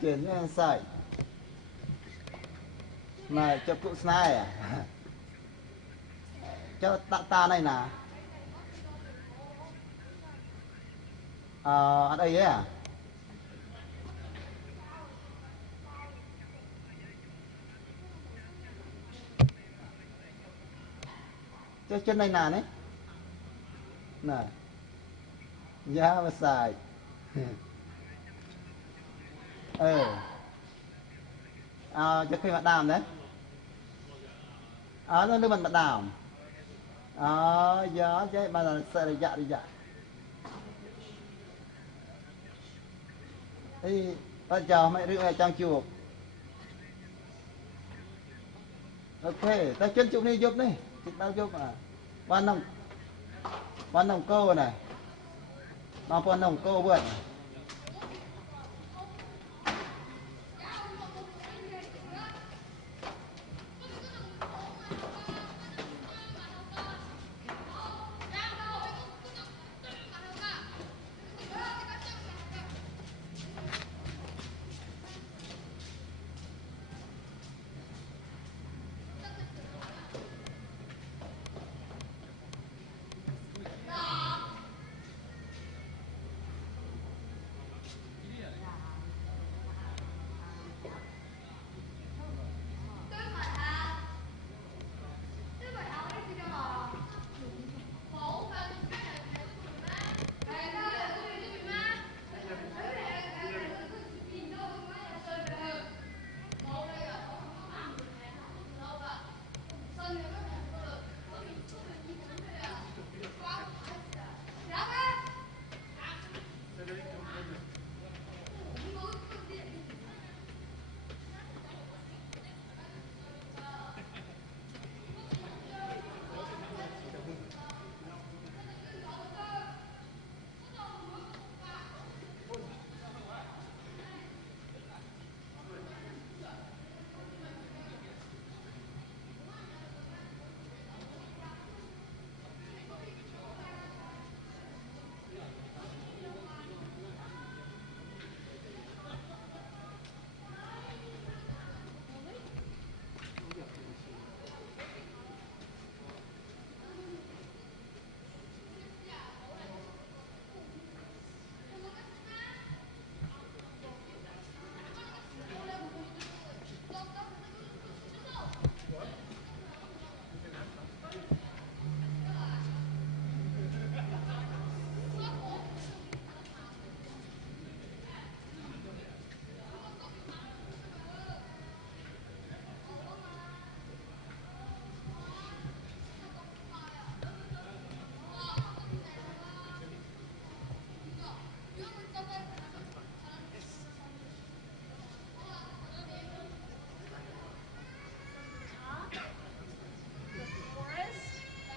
chuyển sang sợi này cho cụ snai à cho ta này nè ở đây ấy à cho chân này nè đấy này giá mà xài cho khi mà đàm đấy nó đưa mình mà đàm giờ chứ mà là sợ dạ đi dạ thì ta chờ mày rửa trang chuột ok ta chân chụp đi giúp đi tao giúp à ban nông cô này ban nông cô vượt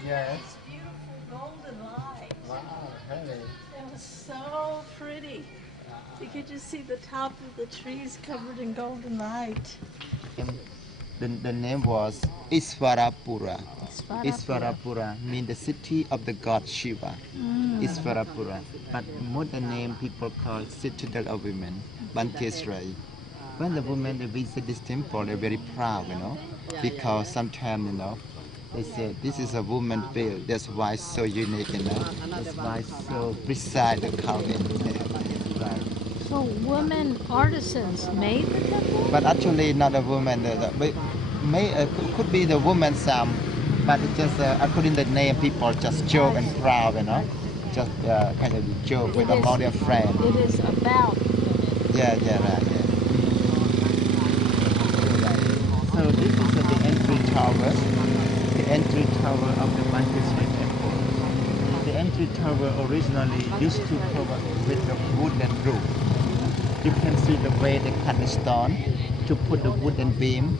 Yes. It's beautiful golden light. Wow, hey. It was so pretty. You could just see the top of the trees covered in golden light. The name was Isvarapura. Isvarapura. Isvarapura means the city of the god Shiva. Isvarapura. But modern name people call Citadel of Women, Bantesrai. When the women they visit this temple, they're very proud, because sometimes, they say this is a woman field. That's why it's so unique, That's why it's so precise the carving. Right. So women artisans made the temple? But actually not a woman. Could be the woman some, but it's just according to the name, people just joke and proud, Just kind of joke with among their friends. It is about. Yeah, right, yeah. So this is the entry tower. The entry tower of the Bantesrai temple. The entry tower originally used to cover with a wooden roof. You can see the way they cut the stone to put the wooden beam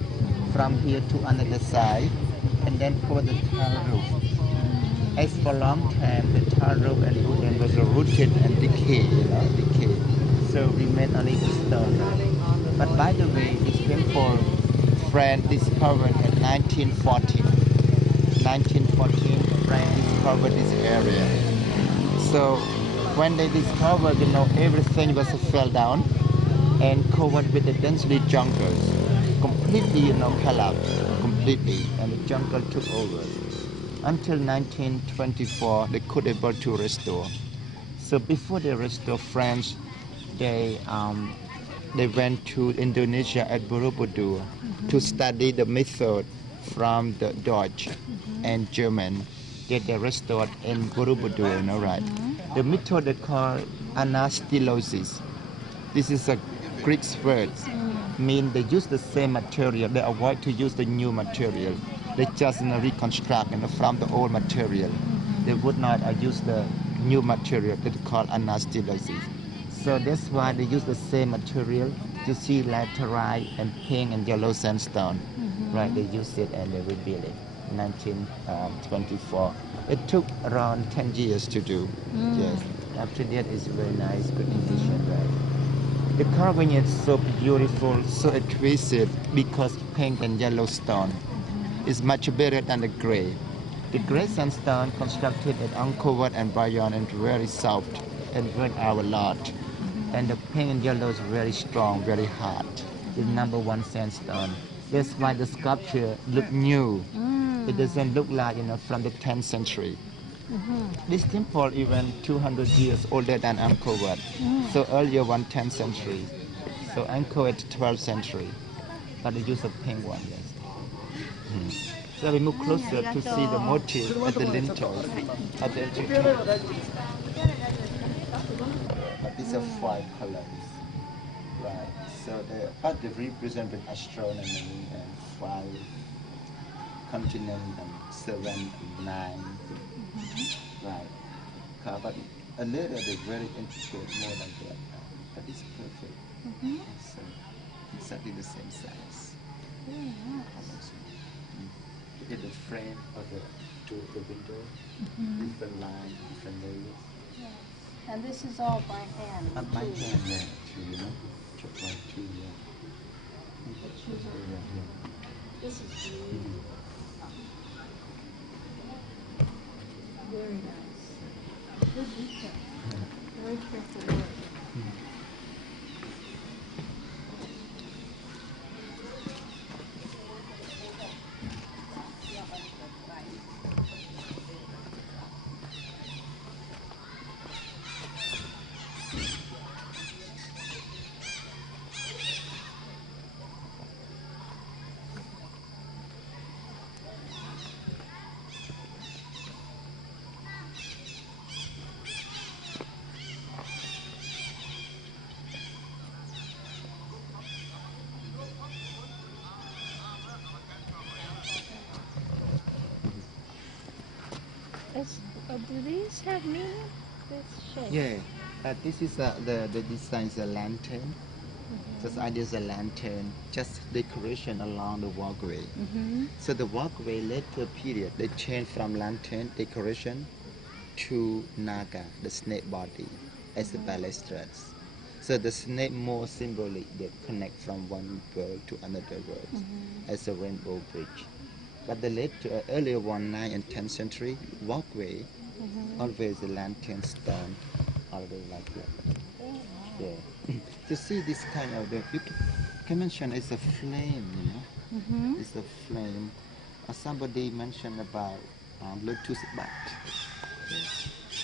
from here to another side and then cover the tar roof. As for a long time, the tar roof and wooden was rooted and decayed. So remain only the stone. But by the way, this temple France discovered in 1914. 1914, France discovered this area. So when they discovered, everything was fell down. and covered with the densely jungles, completely, collapsed, completely, and the jungle took over. Until 1924, they could able to restore. So before they restore France, they um, they went to Indonesia at Borobudur to study the method from the Dutch and German that they restored in Borobudur, right? The method they call anastylosis. This is a Greek word. Mean they use the same material. They avoid to use the new material. They just reconstruct from the old material. They would not use the new material that is called anastylosis. So that's why they use the same material. You see laterite and pink and yellow sandstone. Right, they use it and they rebuild it. 1924. It took around 10 years to do. Yes. After that, it's very nice, good condition, right? The carving is so beautiful, so exquisite because pink and yellow stone is much better than the gray. The gray sandstone constructed at Angkor Wat and Bayon and very soft and burn out a lot. And the pink and yellow is very strong, very hard. The number one sandstone. That's why the sculpture look new. It doesn't look like from the 10th century. This temple even 200 years older than Angkor Wat. So earlier one 10th century. So Angkor Wat 12th century. But they use a pink one, yes. So we move closer to see the motif at the lintel, at the entry tower. These are 5 colors, right? So but they represent with astronomy and 5 continents and 7 and 9, right? But a little bit very intricate, more than that, but it's perfect. So exactly the same size. Look at the frame of the window, different lines, different layers. And this is all by hand. And my hand, yeah, too, chop by two, yeah. This is beautiful. Very nice. Good detail. Very careful work. Do these have meaning? This shape? Yeah, this is the design is a lantern. Just idea is a lantern, just decoration along the walkway. So the walkway later period, they changed from lantern decoration to naga, the snake body, as the balustrades. So the snake more symbolic that connect from one world to another world as a rainbow bridge. But the later, earlier one, 9th and 10th century walkway, always the lantern stone, always like that. Yeah. To see this kind of you can mention it's a flame, It's a flame. Somebody mentioned about Bluetooth bat.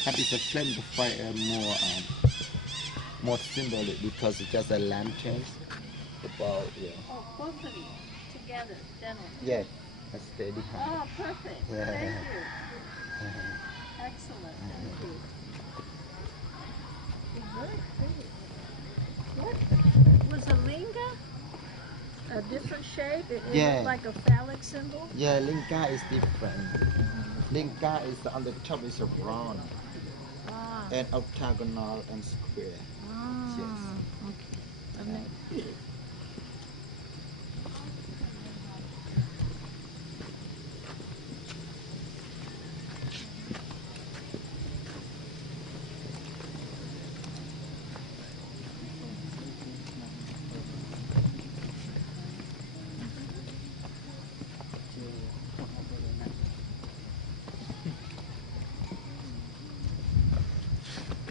But it's a flame to fire more symbolic because it's just a lantern. About Oh, both of you together, gentlemen. yeah, a steady hand. Oh, perfect. Yeah. Thank you. Excellent. Thank you. Very pretty. What was a linga? A different shape? It Yeah. looked like a phallic symbol? Yeah, linga is different. Linga is on the top is a round Ah. and octagonal and square. Yes. Okay.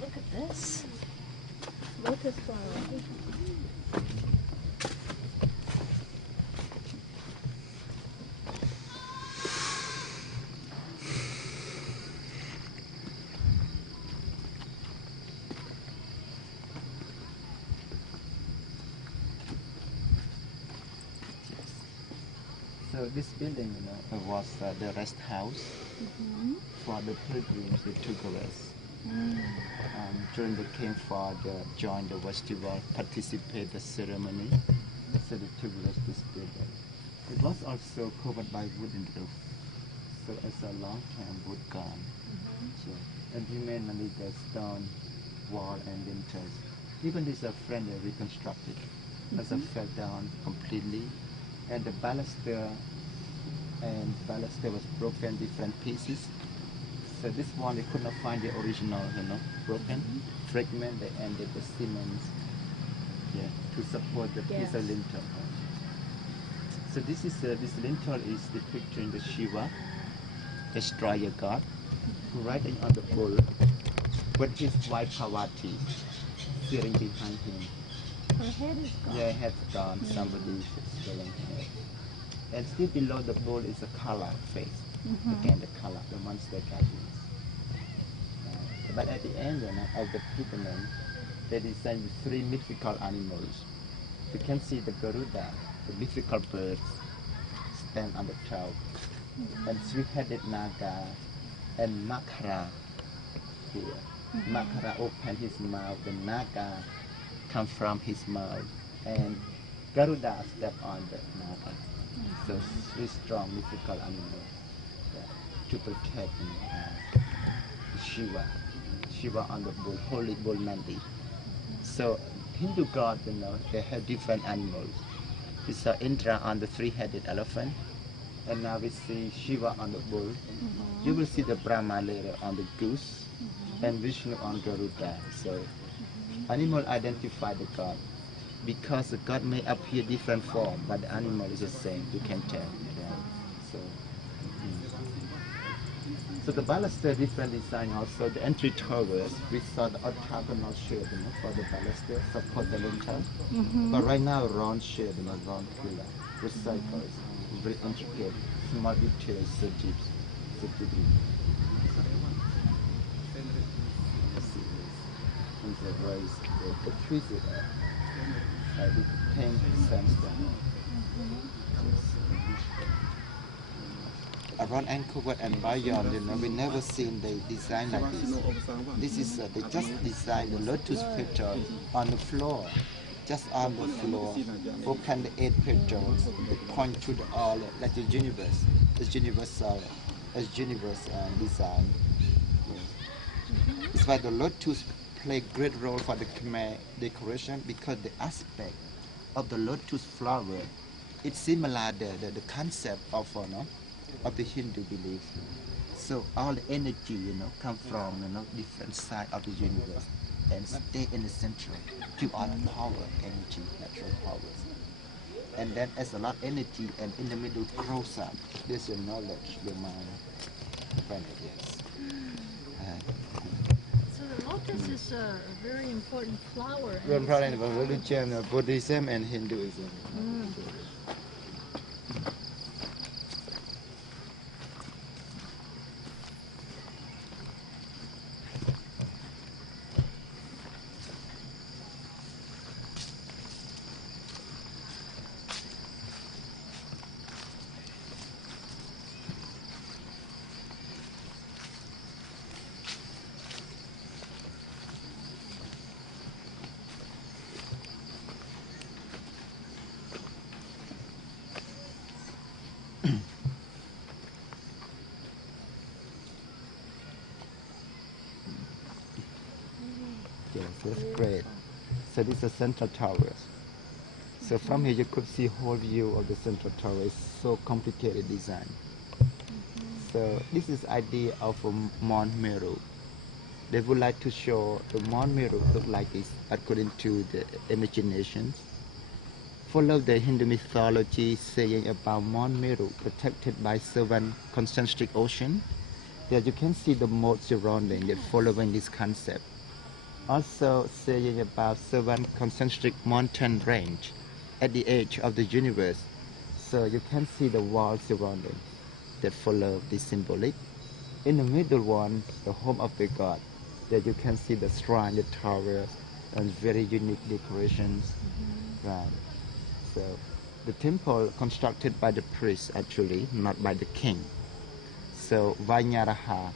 Look at this. Lotus flower. So this building, was the rest house for the pilgrims who took a rest. During the came for the join the festival, participate the ceremony. So they took rest this building. It was also covered by wooden roof. So it's a long time wood gone. So and remain only the stone wall and lintels. Even this friendly reconstructed as it fell down completely, and the baluster was broken different pieces. So this one they could not find the original, broken fragment. They ended the cement, to support the piece of lintel. So this lintel is depicting the Shiva, destroyer god, riding on the bull with his wife Parvati sitting behind him. Her head is gone. Yeah, head's gone. Somebody is killing him. And still below the bull is a color face. Again, the color, the monster guardians. But at the end of the pigment, they designed three mythical animals. You can see the Garuda, the mythical birds, stand on the top, and three-headed Naga, and Makara here. Makara opened his mouth, the Naga come from his mouth, and Garuda step on the Naga. So three strong mythical animals to protect Shiva on the bull, holy bull Nandi. So Hindu gods, they have different animals. We saw Indra on the three-headed elephant, and now we see Shiva on the bull. You will see the Brahma later on the goose, and Vishnu on Garuda. So animal identify the god, because the god may appear different form, but the animal is the same. You can tell. So the baluster different design also. The entry towers, we saw the octagonal shape for the baluster, support the lintel. But right now round shape, round pillar, with cycles, very intricate, small details, so deep. The raised, the twisted, the pink sandstone. Around Vancouver and beyond, we never seen the design like this. This is they just designed the lotus petal on the floor, just on the floor. Open the 8 petals, point to the all like the universe, as universal, as universe design. Yes. It's why the lotus play great role for the Khmer decoration, because the aspect of the lotus flower, it's similar the concept of the Hindu belief. So all the energy, come from different side of the universe and stay in the center, give all the power, energy, natural powers. And then as a lot of energy, and in the middle grows up. There's your knowledge, your mind. Yes. So the lotus is a very important flower. Very important about religion, Buddhism and Hinduism. Yes, that's great. So this is Central Towers. So from here you could see whole view of the Central Tower. It's so complicated design. So this is idea of Mount Meru. They would like to show the Mount Meru look like this according to the imaginations. Follow the Hindu mythology saying about Mount Meru protected by 7 concentric ocean. There you can see the moat surrounding it following this concept. Also saying about 7 concentric mountain range at the edge of the universe. So you can see the wall surrounding that follow this symbolic. In the middle one, the home of the god. There you can see the shrine, the towers, and very unique decorations. Right. So the temple constructed by the priest actually, not by the king. So Vajrayana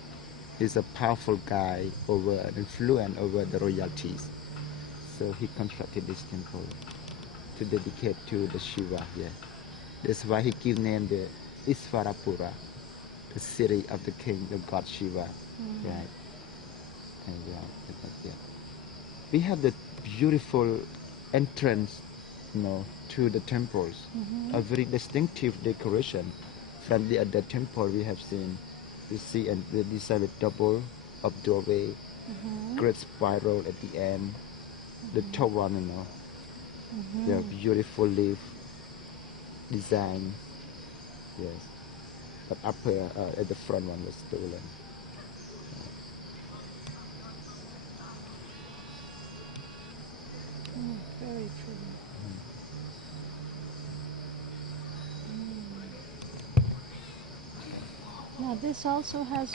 is a powerful guy over an influence over the royalties. So he constructed this temple to dedicate to the Shiva here. That's why he gave name the Isvarapura, the city of the king, the god Shiva. Right. And yeah. We have the beautiful entrance, to the temples. A very distinctive decoration. From the other temple we have seen, you see, and the design with double of doorway, great spiral at the end, the top one, the beautiful leaf design. Yes, but upper at the front one was stolen. Very pretty. Now this also has.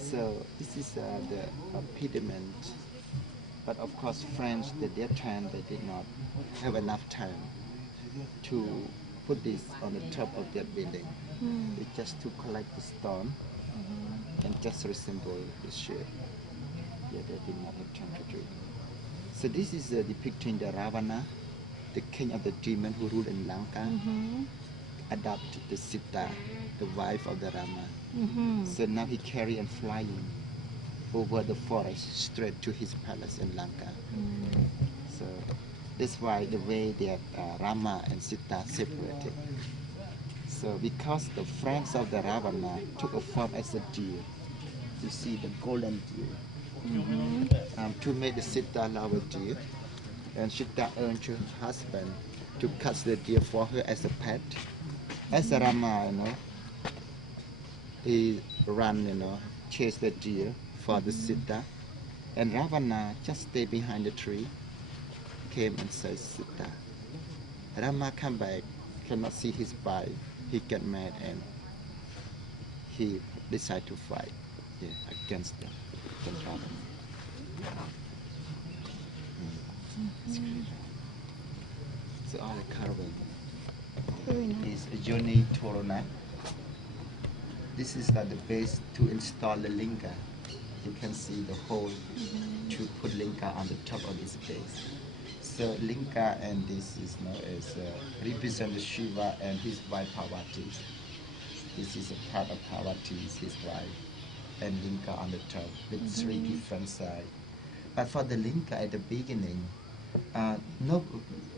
So this is the pediment, but of course French at their time they did not have enough time to put this on the top of their building. They just to collect the stone and just resemble the shape. Yeah, they did not have time to do it. So this is depicting the Ravana, the king of the demon who ruled in Lanka, adopted the Sita, the wife of the Rama. So now he carry and flying over the forest straight to his palace in Lanka. So that's why the way that Rama and Sita separated. So because the friends of the Ravana took a form as a deer, you see the golden deer, to make the Sita love a deer, and Sita urged her husband to catch the deer for her as a pet. As a Rama, he ran, chase the deer for the Sita, and Ravana just stayed behind the tree, came and said, Sita. Rama come back, cannot see his wife, he get mad and he decided to fight against them, against Ravana. So all the carving Very nice. is Joni Torona. This is the base to install the linga. You can see the hole to put linga on the top of this base. So linga and this is known as represent Shiva and his wife Parvati. This is a part of Parvati, his wife, and linga on the top with three different sides. But for the linga at the beginning,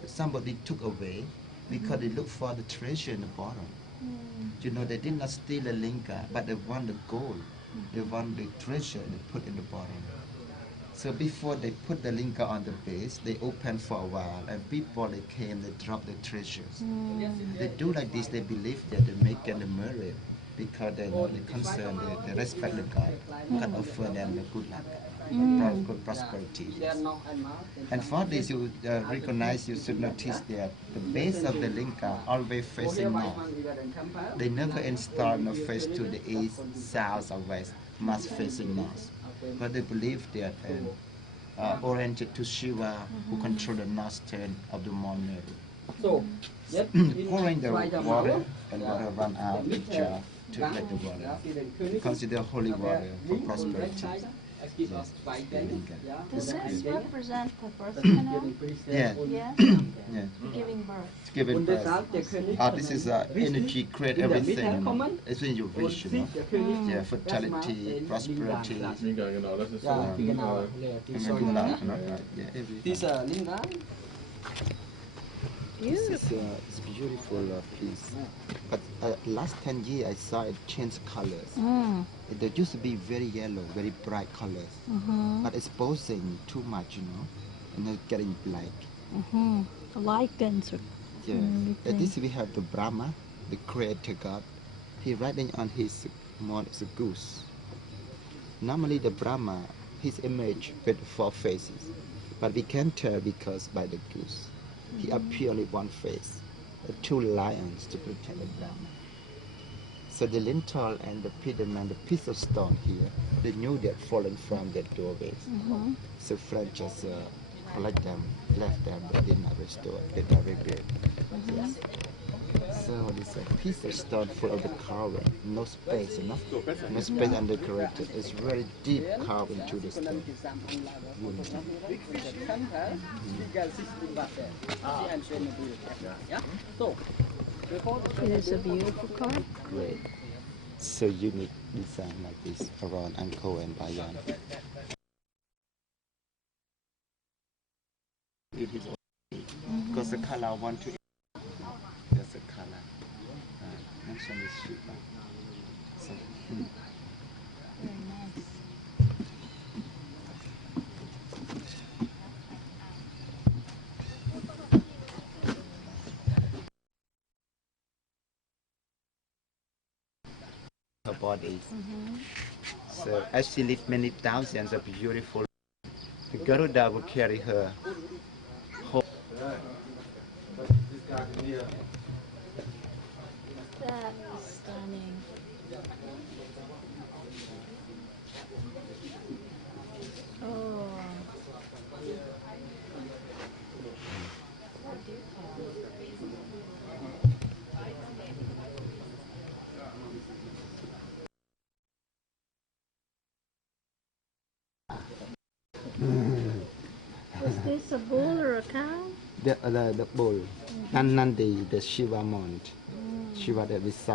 somebody took away because they looked for the treasure in the bottom. They did not steal the linga, but they want the gold. They want the treasure they put in the bottom. So before they put the linga on the base, they opened for a while, and people they came, they dropped the treasures. They do like this, they believe that they make them merit because they know the concern, they respect the God. God offer them the good luck, good prosperity. And for this, you recognize, you should notice that the base of the linga always facing north. They never install no face to the east, south, or west, must facing north. But they believe that oriented to Shiva, who control the northern of the mountain. So, Pouring the water and water run out the jar to get the water. Consider holy water for prosperity. Yes, the linga. Does this represent the birth canal? Yeah. Yeah? Yeah. Giving birth. Give it birth. This is energy, create everything. It's in your wish, Yeah, fertility, prosperity. Linga, genau, das ist so. Ja, Genau. Medulla, yeah, everything. Dieser Linga, This is it's beautiful piece. But last 10 years I saw it change colors. There used to be very yellow, very bright colors. But exposing too much, and it's getting black. Lichens. Yeah. At this we have the Brahma, the creator god. He riding on his mount as a goose. Normally the Brahma, his image with 4 faces. But we can't tell because by the goose. He appeared with 1 face, 2 lions to protect the Brahma. So the lintel and the pediment, the piece of stone here, they knew they had fallen from that doorway. So French just collect them, left them, but did not restore. They are rebuilt. So it's a piece of stone full of the carving, no space, no space undecorated. It's very deep carving into the stone. It is a beautiful car. Great. So unique design like this around Angkor and Bayan. Because the color I want to. There's a color. Mention this sheep. So, Very nice. her body. So as she lived many thousands of beautiful, the Garuda would carry her home. That is stunning. Oh. Is this a bull or a cow? The bull, Nandi, the Shiva mount, Shiva that beside.